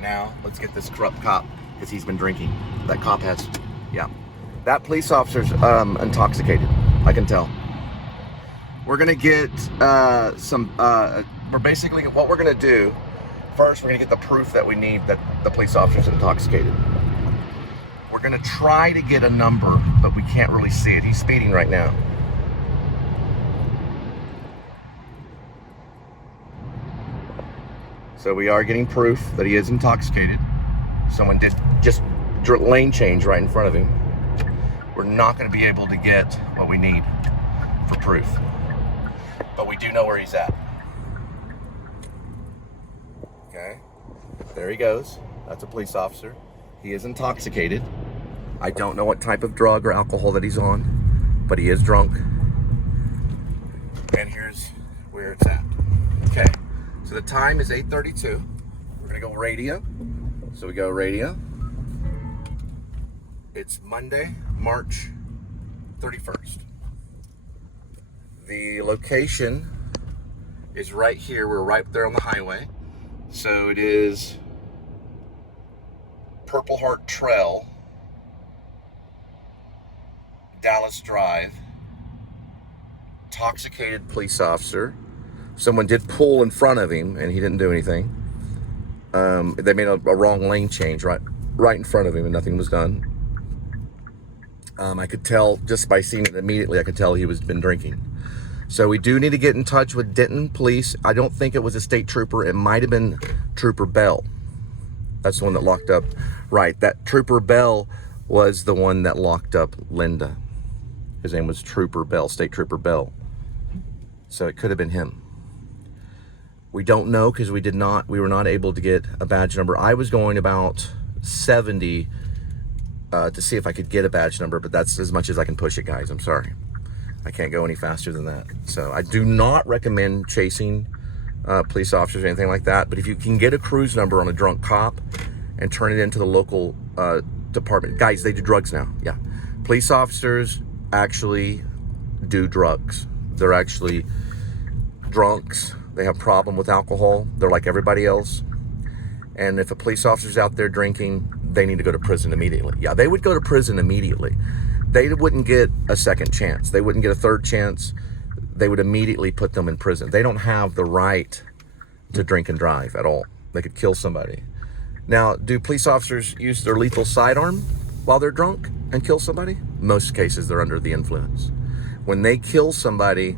Now, let's get this corrupt cop, because he's been drinking. That cop has, yeah. That police officer's intoxicated, I can tell. We're gonna get we're basically, what we're gonna do, first we're gonna get the proof that we need that the police officer's intoxicated. We're gonna try to get a number, but we can't really see it. He's speeding right now. So we are getting proof that he is intoxicated. Someone did just lane change right in front of him. We're not going to be able to get what we need for proof, but we do know where he's at. Okay, there he goes. That's a police officer. He is intoxicated. I don't know what type of drug or alcohol that he's on, but he is drunk. And here's where it's at. Okay. So the time is 8:32. We're gonna go radio. So we go radio. It's Monday, March 31st. The location is right here. We're right there on the highway. So it is Purple Heart Trail, Dallas Drive. Intoxicated police officer. Someone did pull in front of him, and he didn't do anything. They made a wrong lane change right in front of him, and nothing was done. I could tell just by seeing it immediately. I could tell he was been drinking. So we do need to get in touch with Denton Police. I don't think it was a state trooper. It might have been Trooper Bell. That's the one that locked up. Right, that Trooper Bell was the one that locked up Linda. His name was Trooper Bell, State Trooper Bell. So it could have been him. We don't know because we were not able to get a badge number. I was going about 70 to see if I could get a badge number, but that's as much as I can push it, guys. I'm sorry. I can't go any faster than that. So I do not recommend chasing police officers or anything like that, but if you can get a cruise number on a drunk cop and turn it into the local department. Guys, they do drugs now, yeah. Police officers actually do drugs. They're actually drunks. They have a problem with alcohol. They're like everybody else. And if a police officer's out there drinking, they need to go to prison immediately. Yeah, they would go to prison immediately. They wouldn't get a second chance. They wouldn't get a third chance. They would immediately put them in prison. They don't have the right to drink and drive at all. They could kill somebody. Now, do police officers use their lethal sidearm while they're drunk and kill somebody? Most cases, they're under the influence. When they kill somebody,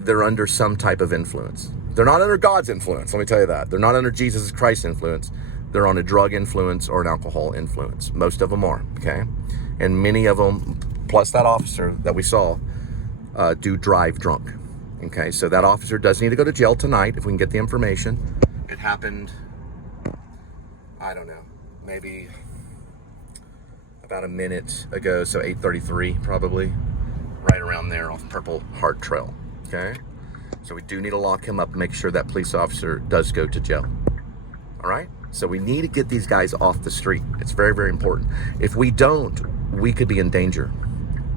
they're under some type of influence. They're not under God's influence, let me tell you that. They're not under Jesus Christ's influence. They're on a drug influence or an alcohol influence. Most of them are, okay? And many of them, plus that officer that we saw, do drive drunk, okay? So that officer does need to go to jail tonight if we can get the information. It happened, I don't know, maybe about a minute ago, so 8:33 probably, right around there off Purple Heart Trail. Okay, so we do need to lock him up and make sure that police officer does go to jail. All right, so we need to get these guys off the street. It's very, very important. If we don't, we could be in danger.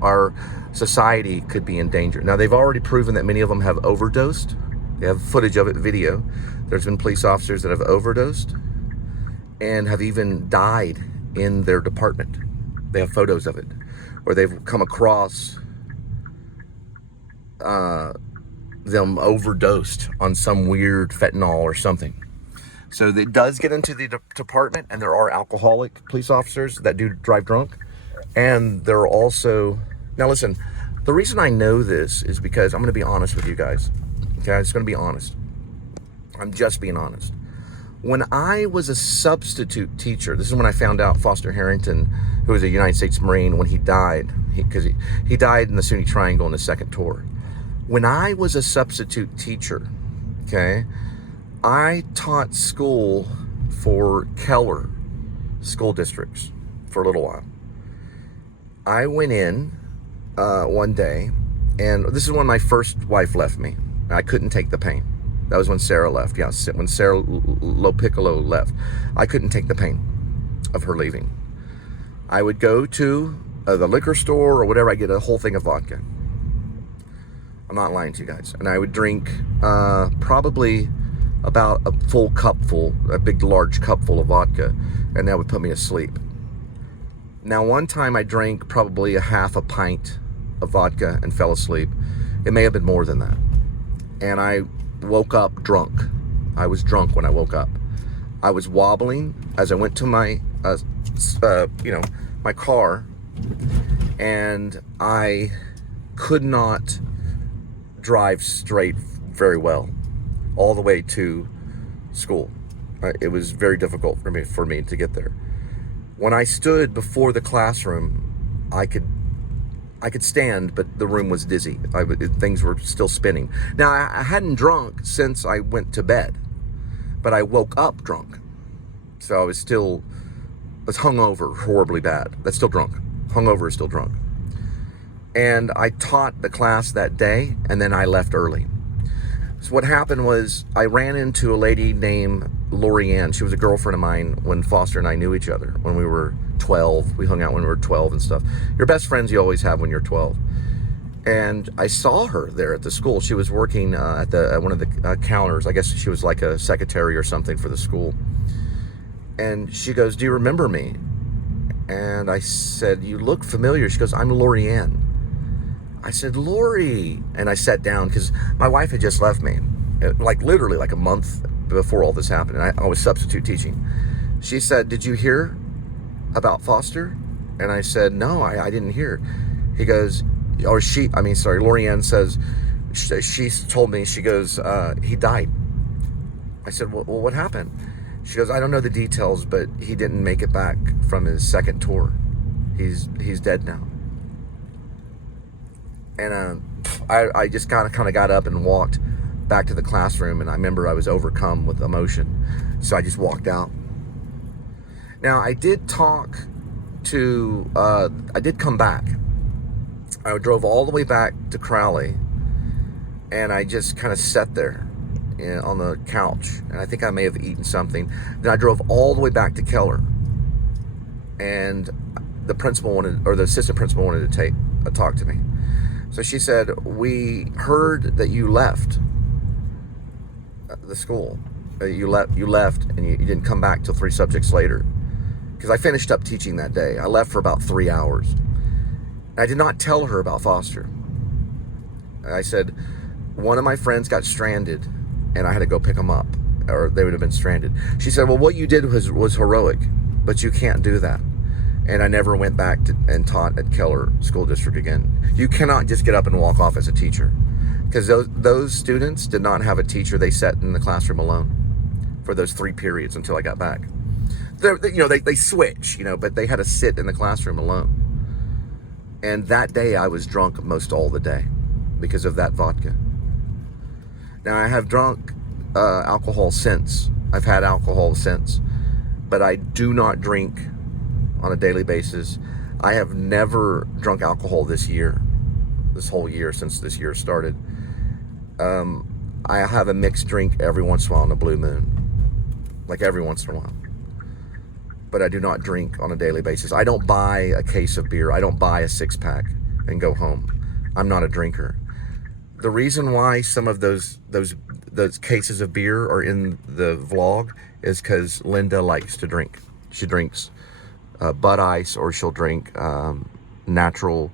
Our society could be in danger. Now, they've already proven that many of them have overdosed. They have footage of it, video. There's been police officers that have overdosed and have even died in their department. They have photos of it, where they've come across them overdosed on some weird fentanyl or something. So it does get into the department, and there are alcoholic police officers that do drive drunk. And there are also, now listen, the reason I know this is because I'm going to be honest with you guys. Okay, I'm just going to be honest. I'm just being honest. When I was a substitute teacher, this is when I found out Foster Harrington, who was a United States Marine, when he died, because he died in the Sunni Triangle in the second tour. When I was a substitute teacher, okay, I taught school for Keller school districts for a little while. I went in one day, and this is when my first wife left me. I couldn't take the pain. That was when Sarah left. Yeah, when Sarah Lopiccolo left. I couldn't take the pain of her leaving. I would go to the liquor store or whatever. I get a whole thing of vodka. I'm not lying to you guys. And I would drink probably about a big large cupful of vodka, and that would put me asleep. Now, one time I drank probably a half a pint of vodka and fell asleep. It may have been more than that. And I woke up drunk. I was drunk when I woke up. I was wobbling as I went to my, my car, and I could not drive straight very well all the way to school. It was very difficult for me to get there. When I stood before the classroom, I could stand, but the room was dizzy. Things were still spinning. Now, I hadn't drunk since I went to bed, but I woke up drunk. So I was hungover horribly bad. That's still drunk. Hungover is still drunk. And I taught the class that day, and then I left early. So what happened was I ran into a lady named Lori Ann. She was a girlfriend of mine when Foster and I knew each other when we were 12. We hung out when we were 12 and stuff. Your best friends you always have when you're 12. And I saw her there at the school. She was working at one of the counters. I guess she was like a secretary or something for the school. And she goes, "Do you remember me?" And I said, "You look familiar." She goes, "I'm Lori Ann." I said, "Lori," and I sat down because my wife had just left me, like literally like a month before all this happened, and I was substitute teaching. She said, "Did you hear about Foster?" And I said, "No, I didn't hear." He goes, Lori Ann says, she told me, she goes, "He died." I said, well, what happened?" She goes, "I don't know the details, but he didn't make it back from his second tour. He's dead now." And I just kind of got up and walked back to the classroom, and I remember I was overcome with emotion, so I just walked out. Now, I did come back. I drove all the way back to Crowley, and I just kind of sat there on the couch, and I think I may have eaten something. Then I drove all the way back to Keller, and the assistant principal wanted to talk to me. So she said, "We heard that you left the school. You left, and you didn't come back till 3 subjects later." Because I finished up teaching that day. I left for about 3 hours. I did not tell her about Foster. I said, one of my friends got stranded, and I had to go pick them up, or they would have been stranded. She said, "Well, what you did was heroic, but you can't do that." And I never went back and taught at Keller School District again. You cannot just get up and walk off as a teacher, because those students did not have a teacher. They sat in the classroom alone for those 3 periods until I got back. They switch, but they had to sit in the classroom alone. And that day I was drunk most all the day because of that vodka. Now, I have drunk alcohol since. I've had alcohol since, but I do not drink on a daily basis. I have never drunk alcohol this whole year since this year started. I have a mixed drink every once in a while on a blue moon, like every once in a while. But I do not drink on a daily basis. I don't buy a case of beer. I don't buy a 6-pack and go home. I'm not a drinker. The reason why some of those cases of beer are in the vlog is because Linda likes to drink. She drinks Bud Ice, or she'll drink Natural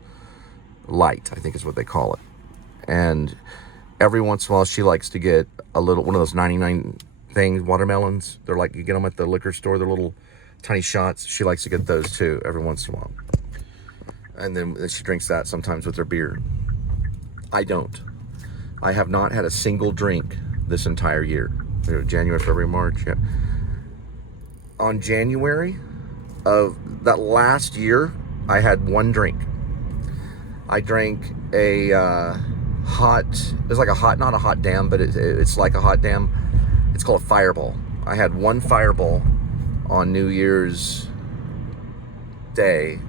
Light, I think is what they call it. And every once in a while, she likes to get one of those 99 things, watermelons. They're like, you get them at the liquor store. They're little tiny shots. She likes to get those too every once in a while. And then she drinks that sometimes with her beer. I don't. I have not had a single drink this entire year. January, February, March. Yeah. On January of that last year, I had 1 drink. I drank a it's like a hot, not a hot damn, but it's like a hot damn. It's called a Fireball. I had 1 Fireball on New Year's Day,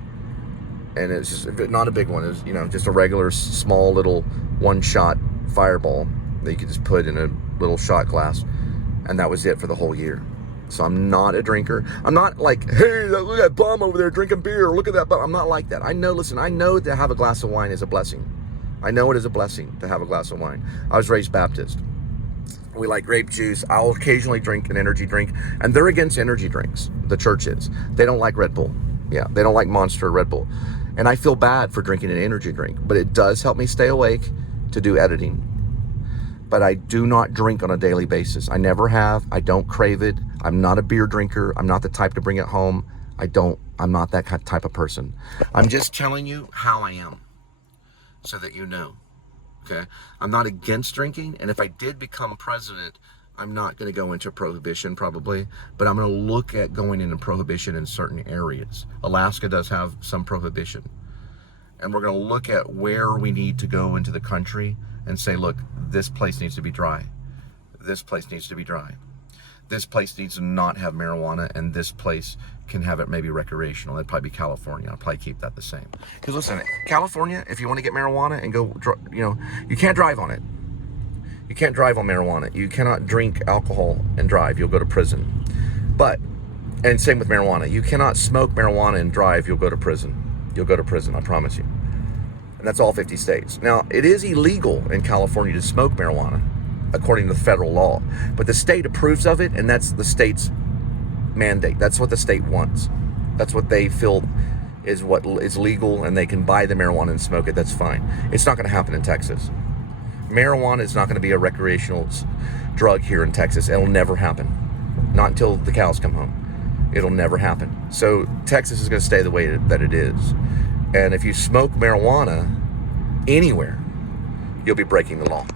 and it's just not a big one. It was, just a regular small little 1-shot Fireball that you could just put in a little shot glass, and that was it for the whole year. So I'm not a drinker. I'm not like, hey, look at that bum over there drinking beer. Look at that bum. I'm not like that. I know to have a glass of wine is a blessing. I know it is a blessing to have a glass of wine. I was raised Baptist. We like grape juice. I'll occasionally drink an energy drink, and they're against energy drinks. The church is. They don't like Red Bull. Yeah, they don't like Monster or Red Bull. And I feel bad for drinking an energy drink, but it does help me stay awake to do editing. But I do not drink on a daily basis. I never have. I don't crave it. I'm not a beer drinker. I'm not the type to bring it home. I'm not that type of person. I'm just telling you how I am so that you know. Okay, I'm not against drinking, and if I did become president, I'm not going to go into prohibition probably, but I'm going to look at going into prohibition in certain areas. Alaska does have some prohibition, and we're going to look at where we need to go into the country and say, look, this place needs to be dry. This place needs to be dry. This place needs to not have marijuana, and this place can have it maybe recreational. That'd probably be California. I'll probably keep that the same. Because listen, California, if you want to get marijuana and go, you can't drive on it. You can't drive on marijuana. You cannot drink alcohol and drive. You'll go to prison. And same with marijuana. You cannot smoke marijuana and drive. You'll go to prison. You'll go to prison, I promise you. And that's all 50 states. Now, it is illegal in California to smoke marijuana, according to the federal law, but the state approves of it, and that's the state's mandate. That's what the state wants. That's what they feel is what is legal, and they can buy the marijuana and smoke it. That's fine. It's not going to happen in Texas. Marijuana is not going to be a recreational drug here in Texas. It'll never happen. Not until the cows come home. It'll never happen. So Texas is going to stay the way that it is. And if you smoke marijuana anywhere, you'll be breaking the law.